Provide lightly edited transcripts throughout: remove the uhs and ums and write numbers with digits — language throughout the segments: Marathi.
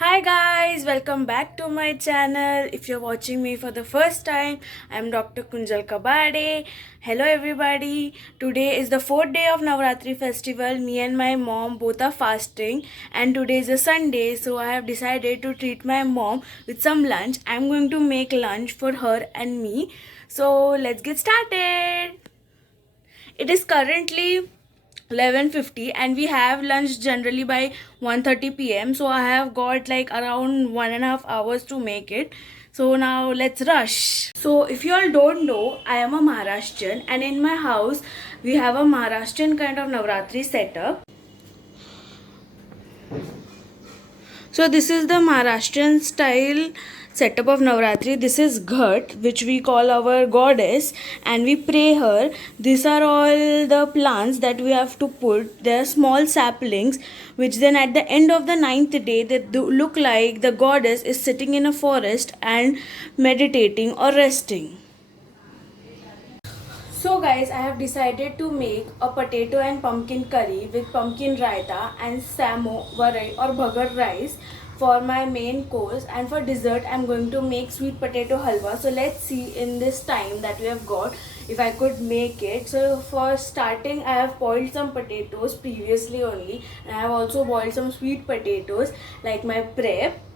Hi guys, welcome back to my channel. If you're watching me for the first time, I'm Dr. Kunjal Kabade. Hello everybody. Today is the fourth day of Navratri festival. Me and my mom both are fasting and today is a Sunday, so I have decided to treat my mom with some lunch. I'm going to make lunch for her and me. So let's get started. It is currently 11:50 and we have lunch generally by 1:30 p.m. So I have got like around 1.5 hours to make it. So now let's rush. So if you all don't know, I am a Maharashtrian and in my house we have a Maharashtrian kind of Navratri setup. So this is the Maharashtrian style setup of Navratri. This is Ghat, which we call our goddess, and we pray her. These are all the plants that we have to put. They are small saplings, which then at the end of the ninth day, they look like the goddess is sitting in a forest and meditating or resting. So guys, I have decided to make a potato and pumpkin curry with pumpkin raita and samo, varai or bhagar rice for my main course, and for dessert I'm going to make sweet potato halwa. So let's see in this time that we have got if I could make it. So for starting I have boiled some potatoes previously only, and I have also boiled some sweet potatoes like my prep.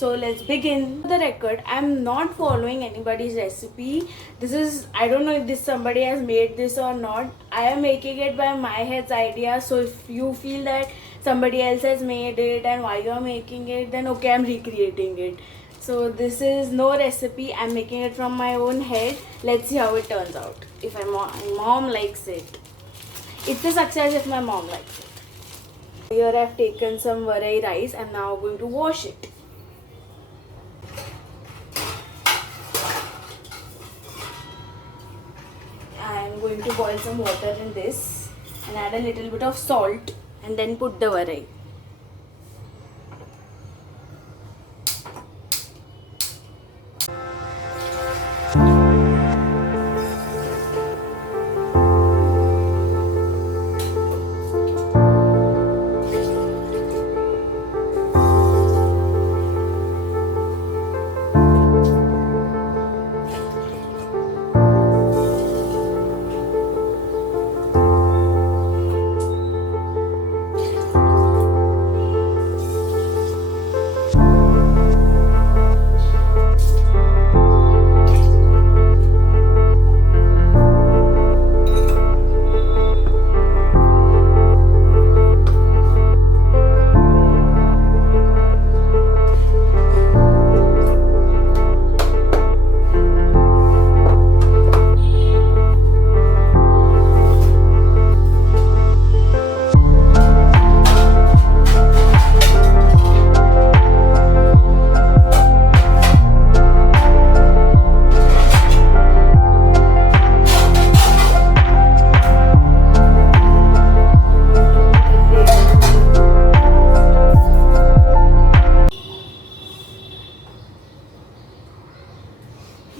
So let's begin. For the record, I'm not following anybody's recipe. This is, I don't know if this somebody has made this or not. I am making it by my head's idea. So if you feel that somebody else has made it and why you are making it, then okay, I'm recreating it. So this is no recipe. I'm making it from my own head. Let's see how it turns out. If my mom likes it, it's a success if my mom likes it. Here I've taken some varai rice. I'm now going to wash it. I'm going to boil some water in this and add a little bit of salt and then put the varai.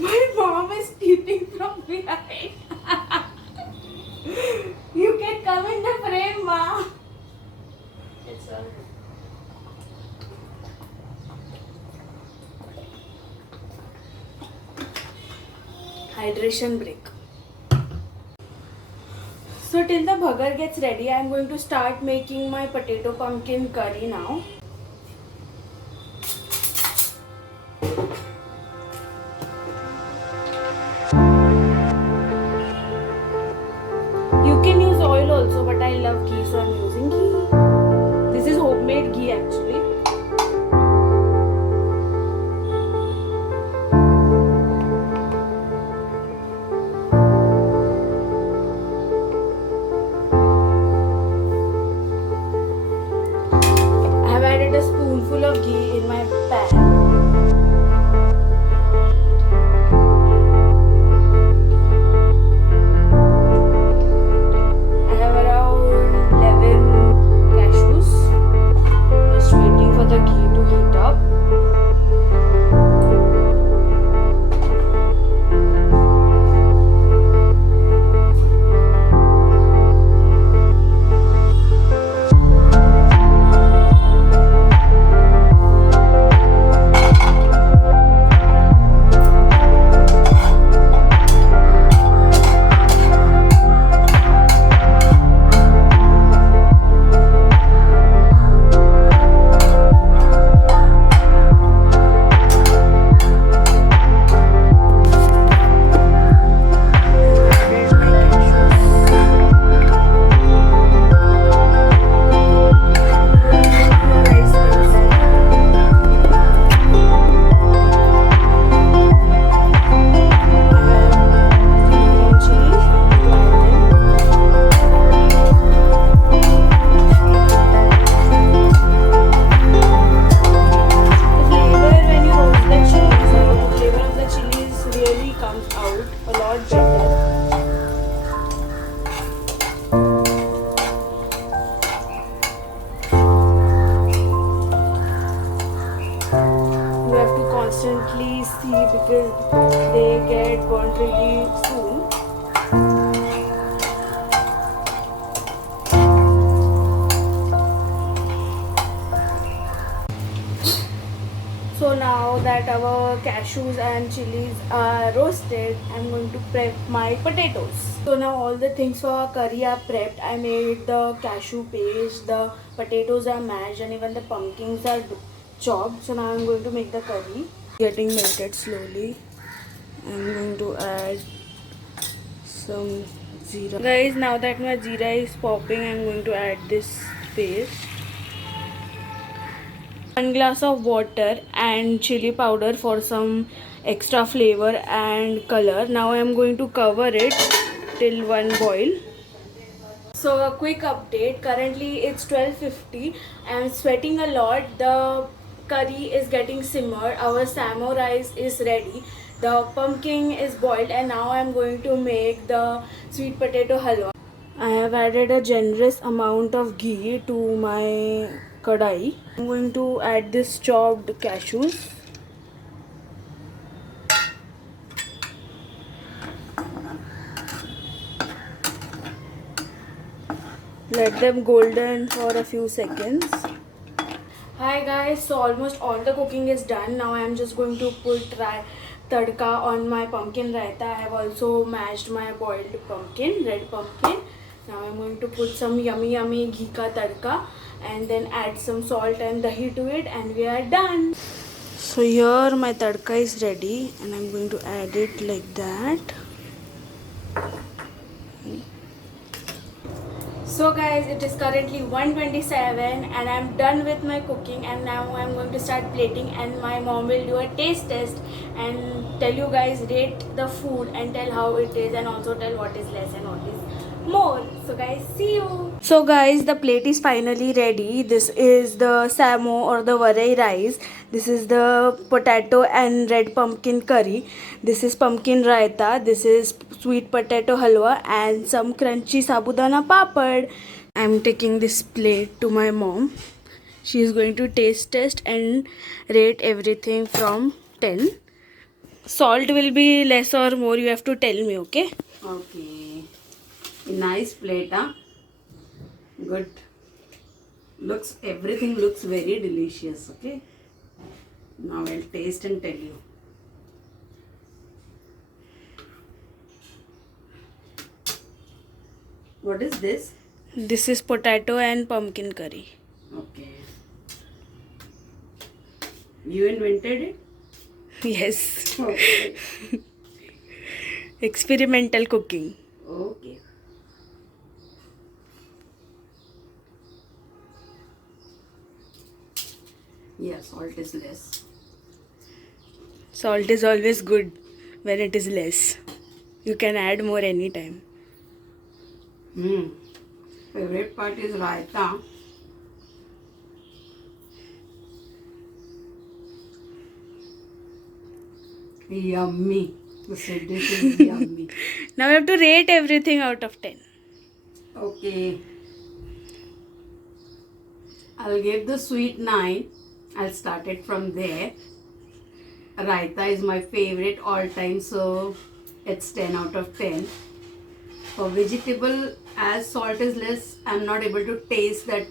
My mom is peeping from behind. You can come in the frame, ma. It's all. Hydration break. So till the bhagar gets ready, I am going to start making my potato pumpkin curry now. You can use oil also, but I love ghee, so I'm using ghee. This is homemade ghee actually. I have added a spoonful of ghee in my pan. I have around 11 cashews, just wait because they get burnt really soon. So now that our cashews and chilies are roasted, I'm going to prep my potatoes. So now all the things for our curry are prepped. I made the cashew paste, the potatoes are mashed, and even the pumpkins are chopped. So now I'm going to make the curry. Getting melted slowly. I'm going to add some jeera. Guys, now that my jeera is popping, I'm going to add this paste. 1 glass of water and chili powder for some extra flavor and color. Now I am going to cover it till one boil. So a quick update, currently it's 12:50. I am sweating a lot. The curry is getting simmered. Our samo rice is ready. The pumpkin is boiled, and now I am going to make the sweet potato halwa. I have added a generous amount of ghee to my kadai. I'm going to add this chopped cashews. Let them golden for a few seconds. Hi guys, so almost all the cooking is done. Now I am just going to put tadka on my pumpkin raita. I have also mashed my boiled pumpkin, red pumpkin. Now I'm going to put some yummy ghee ka tadka and then add some salt and dahi to it, and we are done. So here my tadka is ready, and I'm going to add it like that. So guys, it is currently 1:27 and I'm done with my cooking, and now I'm going to start plating, and my mom will do a taste test and tell you guys, rate the food and tell how it is, and also tell what is less and what is more. So guys, see you. So guys, the plate is finally ready. This is the samo or the varai rice. This is the potato and red pumpkin curry. This is pumpkin raita. This is sweet potato halwa and some crunchy sabudana papad. I'm taking this plate to my mom. She is going to taste test and rate everything from 10. Salt will be less or more, you have to tell me, okay? Okay. A nice plate, huh? Good. Everything looks very delicious, okay? Now I'll taste and tell you. What is this? This is potato and pumpkin curry. Okay. You invented it? Yes. Okay. Experimental cooking. Okay. Yeah, salt is less. Salt is always good when it is less. You can add more anytime. Favorite part is raita. Yummy. This dish is yummy. Now we have to rate everything out of 10. Okay. I'll give the sweet 9. I'll start it from there. Raita is my favorite all time, so it's 10 out of 10. For vegetable, as salt is less, I'm not able to taste that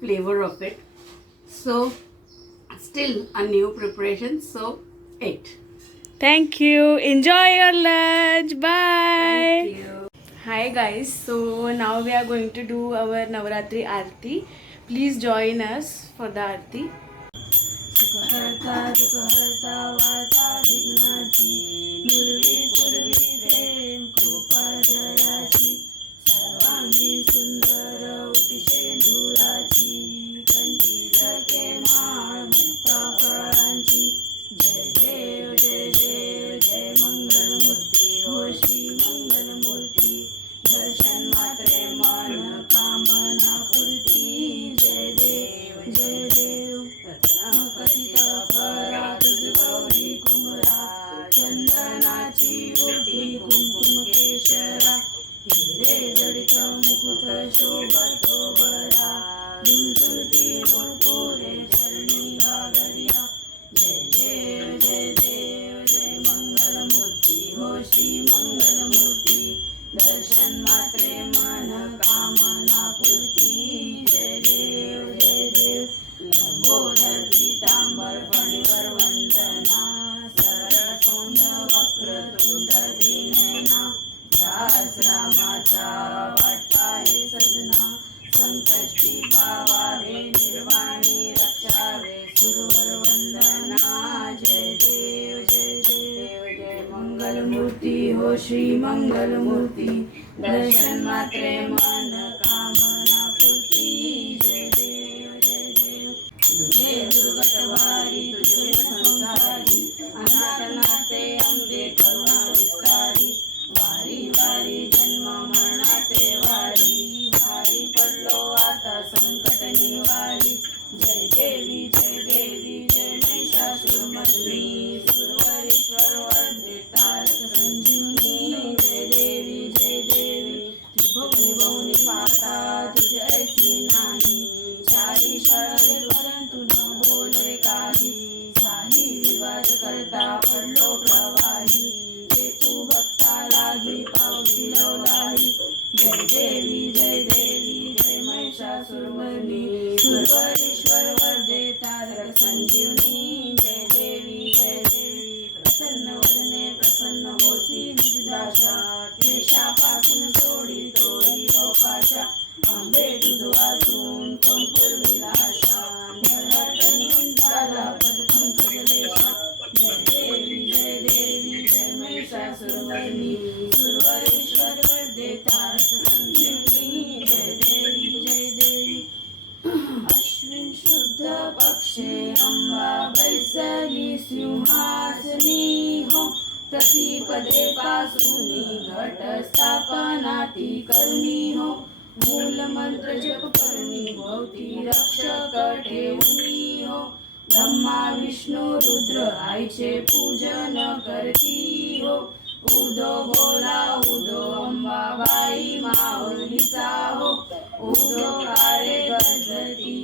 flavor of it. So, still a new preparation, so 8. Thank you. Enjoy your lunch. Bye. Thank you. Hi guys. So now we are going to do our Navaratri Aarti. Please join us for the Aarti. Sukharta dukharta vata vignachi nurvi purvi prem krupa jayachi sarvangi sundara upishendurachi kanti lake maal mukta phalanchi jai dev jai mangal murti ho shri mangal murti darshan matre man kamana purti jai dev patita phara tuj gauri kumara chandanachi uti kumkum keshara hire jadika mukut Lambodar पीतांबर फणीवर वंदना सरसोंड वक्रतुंड त्रिनयना सहस्रामाचा वाटपा हे सजना संकष्टी पावावे निर्वाणी रक्षावे सुरवर वंदना जय देव जय देव जय मंगल मूर्ती हो श्री मंगल मूर्ती दर्शन मात्रे मन कामना पूर्ती जय देव जय देव हे दुर्गटवारी तुझे संसारी अनाथनाथे अंबे करुणा विस्तारी वारी वारी जन्म मरणाते वारी वारी पडलो आता संकट निवारी जय देवी जय महिषासुरमर्दिनी सुरवरेश्वर वरदे तारक संजीवनी जय देवी त्रिभुवनी भुवनी पाता तुझे ऐसी नाही चारी शरणे परंतु न बोलरे काही साही विवाद करता पडलो प्रवाही ते तू भक्ता लागी पावती लवलाही जय देवी जय महिषासुरमर्दिनी सुरवरेश्वर वरदे तारक संजीवनी जय देवी प्रसन्न वदने प्रसन्न होसी निजदाशा क्लेशापासून सोडी तोडी लोकाशा आंबे तुझ वाचून कोण पुरविला आशा नरहर झाला पदपंकज लेशा जय देवी जय महिषासुरमर्दिनी सुरवरेश्वर वरदे तारक संजीवनी जय देवी अश्विन शुद्ध पक्षे अंबा बैसली सिंहासनी हो प्रतिपदे पासूनी घट स्थापनाती करुणी हो मूल मंत्र जप करुणी भोवती रक्षक ठेवणी हो ब्रह्मा विष्णू रुद्र आईचे पूजन करती हो उदो बोला उदो अंबाबाई माऊलीचा हो उदो कारे गजती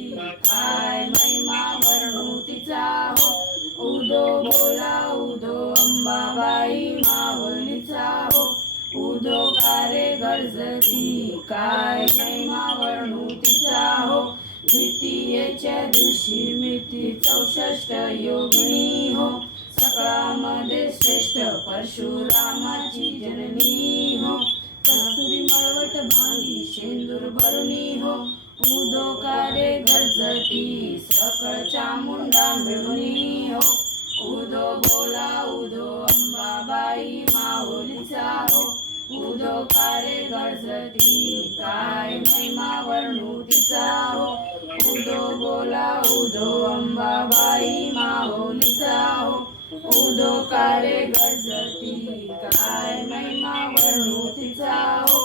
काय महिमा वर्णू तिचा हो उदो बोला उदो अंबाबाई माऊलीचा हो उदो कारे गरजती काय महिमा वर्णू तिचा हो द्वितीयेच्या दिवशी मिती 64 योगिनी हो सकळामध्ये श्रेष्ठ परशुरामाची जननी हो कस्तुरी मळवट भांगी शेंदूर भरुनी हो उदो कारे गरजती सकळ चामुंडा मिळुनी हो उदो बोला उदो अंबाबाई माऊलीचा हो उदो कारे गरजती काय महिमा वर्णू तिचा हो उदो बोला उदो अंबाबाई माऊलीचा हो उदो कारे गरजती काय महिमा वर्णू तिचा हो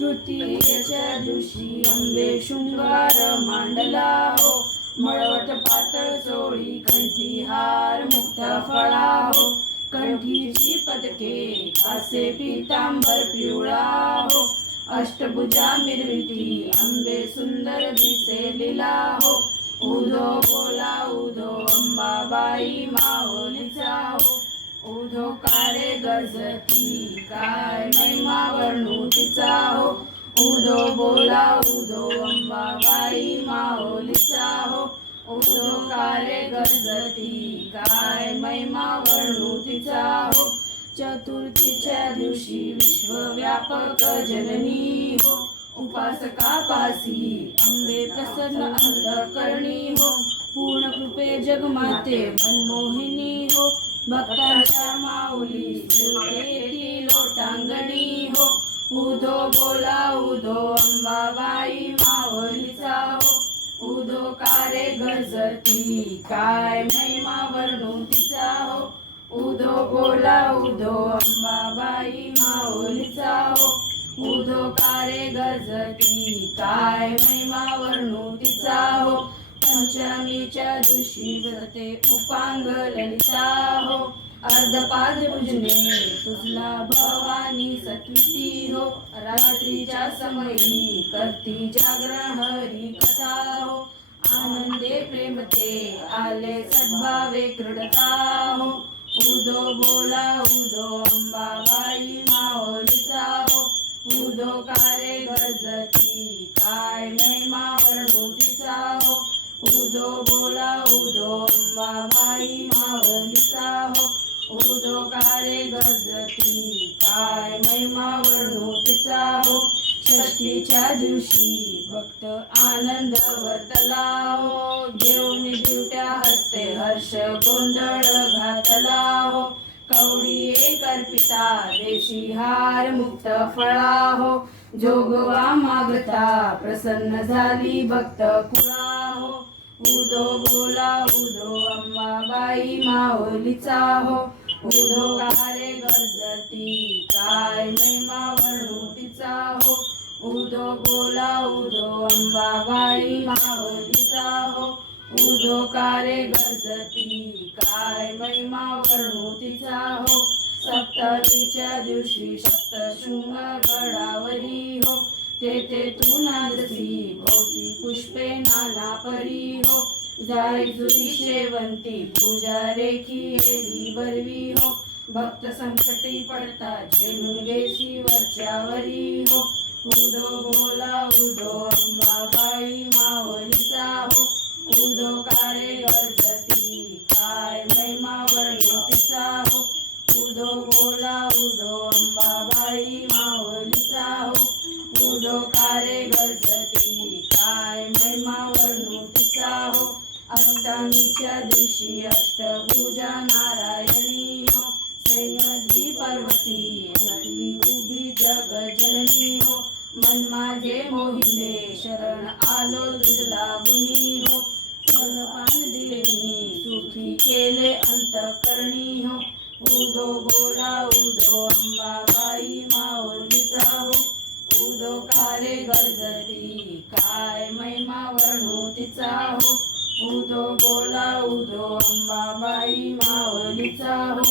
तृतीयेच्या दिवशी अंबे शृंगार मांडला हो मळवट पातळ चोळी कंठी हार मुक्त फळा हो कंठीची पदके असे पीतांबर पिवळा हो अष्टभुजा मिरविती अंबे सुंदर दिसे लीला हो उदो बोला उदो अंबाबाई माऊलीचा हो उदो कारे गरजती काय महिमा वर्णू तिचा हो उदो बोला उदो अंबाबाई माऊलीचा हो उदो कारे गरजती काय महिमा वर्णू तिचा हो चतुर्थीच्या दिवशी विश्वव्यापक जननी हो उपासकापासी अंबे प्रसन्न अंतःकरणी हो पूर्ण कृपे जगमाते मनमोहिनी हो भक्तांच्या माऊली सुरतेती लोटांगणी हो उदो बोला उदो अंबाबाई माऊलीचा हो उदो कारे गरजती काय महिमा वर्णू तिचा हो उदो बोला उदो अंबाबाई माऊलीचा हो उदो कारे गरजती काय महिमा वर्णू तिचा हो पंचमीच्या दिवशी व्रते उपांग ललिता हो अर्धपाद पूजने तुझला भवानी सत्विती हो रात्रीच्या समयी करती जागरण हरी कथा हो आनंदे प्रेमते आले सद्भावे क्रीडता हो उदो बोला उदो अंबाबाई माऊलीचा हो उदो कारे गरजती काय महिमा वर्णू तिचा हो उदो बोला उदो अंबाबाई माऊलीचा हो. उदो कारे गजती काय महिमा वर्णू तिचा हो. षष्टीच्या दिवशी भक्त आनंद वर्तला हो. घेऊन दिवट्या हस्ते हर्ष गोंधळ घातला हो. कवडी एक अर्पिता देशी हार मुक्त फळा हो. जोगवा मागता प्रसन्न झाली भक्त कुळा हो. उदो बोला उदो अंबाबाई माऊलीचा हो. उदो कारे गजती काय महिमा वर्णू तिचा हो. उदो बोला उदो अंबाबाई माऊलीचा हो. उदो कारे गजती काय महिमा वर्णू तिचा हो. सप्तमीच्या दिवशी सप्तशृंग गडावरी हो. तेथे तू नांदसी भोवती पुष्पे नाना परी हो. जाई जुई शेवंती पूजा रेखी येली बरवी हो. भक्त संकटी पडता झेलून घेशी वरच्यावरी हो. उदो बोला उदो अंबाबाई माऊलीचा हो. उदो कारे गजती काय महिमा वर्णू तिचा हो. उदो बोला उदो अंबाबाई माऊलीचा हो. उदो कारे गजती काय महिमा वर्णू तिचा हो. अष्टमीच्या दिवशी अष्टभुजा नारायणी हो. सह्याद्री पर्वती नरली उभी जगजननी हो. मन माझे मोहिने शरण आलो तुझला गुणी हो. फलपान देणी सुखी केले अंतकरणी हो. उदो बोला उदो अंबाबाई माऊलीचा हो. उदो कारे गजती काय महिमा वर्णू तिचा हो. उदो बोला उदो अंबाबाई माऊलीचा हो.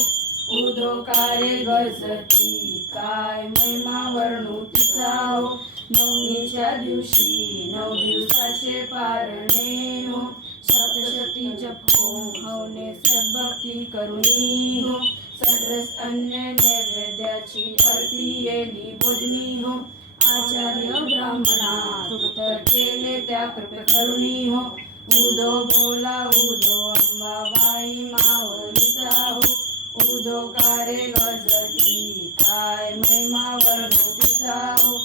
उदो कारे गजती काय महिमा वर्णू तिचा हो. नवमीच्या दिवशी 9 दिवसाचे पारणे हो. सप्तशती जपो हवने सद्भक्ती करुणी हो. सदरस अन्य नैवेद्याची अर्पियेली भोजनी हो. आचार्य ब्राह्मणा तृप्त केले त्या कृपे करुणी हो. उदो बोला उदो अंबाबाई माऊलीचा हो. उदो कारे गजती काय महिमा वर्णू तिचा हो.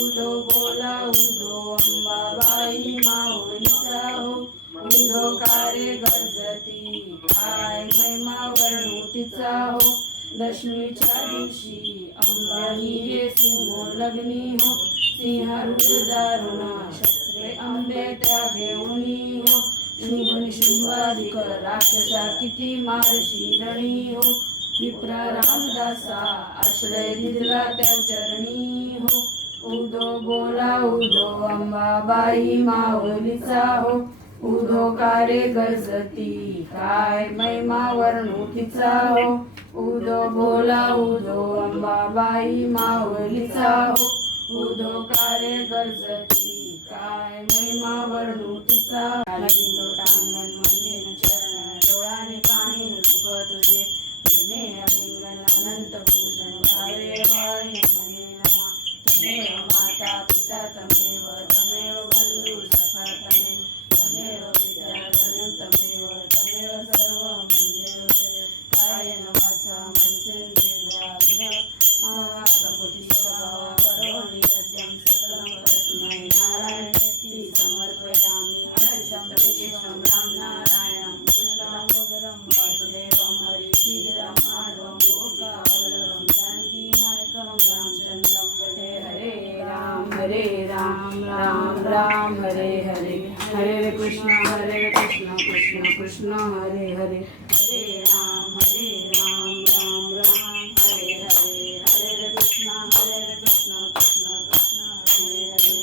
उदो बोला उदो अंबाबाई माऊलीचा हो. उदो कारे गजती काय महिमा वर्णू तिचा हो. दशमीच्या दिवशी अंबाही घे सिंह लग्नी हो. सिंह दारुण शस्त्रे अंबे त्या घेऊनी हो. शुंभ शुंभाधिक राक्षसा किती मारशी रणी हो. विप्रा रामदासा आश्रय दिला त्या चरणी हो. उदो बोला उदो अंबाबाई माऊलीचा हो. उदो कारे गजती काय महिमा वर्णू तिचा हो. उदो बोला उदो अंबाबाई माऊलीचा हो. उदो कारे गजती काय महिमा वर्णू तिचा. लोटांगण मंदिर चरण डोळाने पाणी रूप तुझे. प्रेमे अलिंगन अनंत पूजन भावे वाणी मने नमा. तमेव माता पिता तमेव तमेव बंधू सखा तमेव. तमेव विद्याधरं तमेव तमेव सर्वं मन्ये. कायेन वाचा मनसेन्द्रियाभ्यां महाप्रकृति स्वभावा करोमि यद्यं सकलं तस्मै नारायणेति समर्पयामि. अर्घ्यं केशवं राम नारायणं कृष्णदामोदरं वासुदेवं हरिशीघ्रं माधवं गोपिकावल्लभं जानकीनायकं रामचन्द्रं भजे. हरे राम राम राम हरे हरे. हरे कृष्ण कृष्ण कृष्ण हरे हरे. हरे राम राम राम हरे हरे. हरे कृष्ण कृष्ण कृष्ण हरे हरे.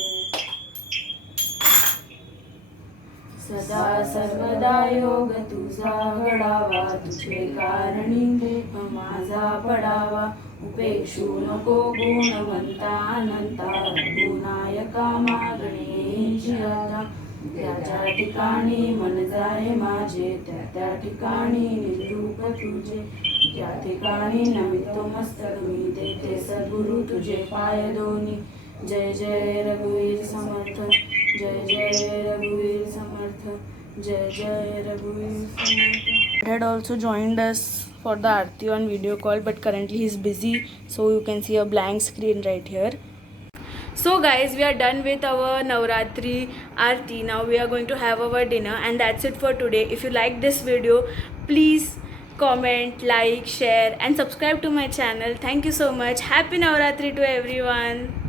सदा सर्वदा योग तुझा घडावा. तुझे कारणी देह माझा पडावा. उपेक्षू नको गुणवंता अनंता. रघुनायका मागणे आता. त्याच्या ठिकाणी मन जाय माझे. त्या ठिकाणी निरूप तुझे. त्या ठिकाणी नमितो मस्तक मी. तेथे सद्गुरु तुझे पाय दोन्ही. जय जय रघुवीर समर्थ. जय जय रघुवीर समर्थ. Jai Jai Raghuveer had also joined us for the Aarti on video call, but currently he's busy, so you can see a blank screen right here. So guys, we are done with our Navratri Aarti. Now we are going to have our dinner, and that's it for today. If you like this video, please comment, like, share and subscribe to my channel. Thank you so much. Happy Navratri to everyone.